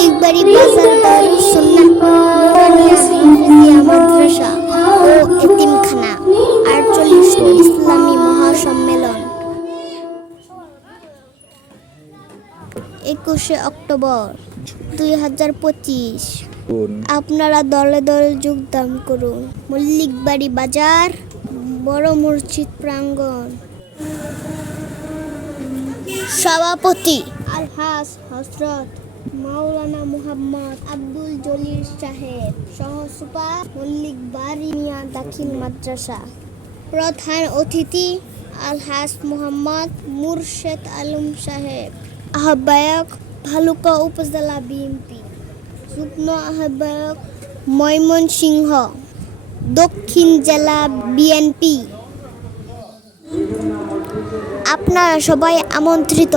মল্লিকবাড়ি বাজার দারুস সুন্নাহ নুরানিয়া হিফজিয়া মাদ্রাসা ও এতিমখানা ৪৮তম ইসলামী মহাসম্মেলন ২১শে অক্টোবর ২০২৫। আপনারা দলে দলে যোগদান করুন। মল্লিকবাড়ি বাজার, বড় মসজিদ প্রাঙ্গণ। সভাপতি আলহাজ হযরত মাওলানা মুহাম্মদ আব্দুল জলিল সাহেব, সহ সুপার মল্লিকবাড়ি মিয়া দাখিল মাদ্রাসা। প্রধান অতিথি আলহাজ মোহাম্মদ মুর্শেদ আলম সাহেব, আহ্বায়ক ভালুকা উপজেলা বিএনপি। যুগ্ম আহ্বায়ক ময়মনসিংহ দক্ষিণ জেলা বিএনপি। আপনারা সবাই আমন্ত্রিত।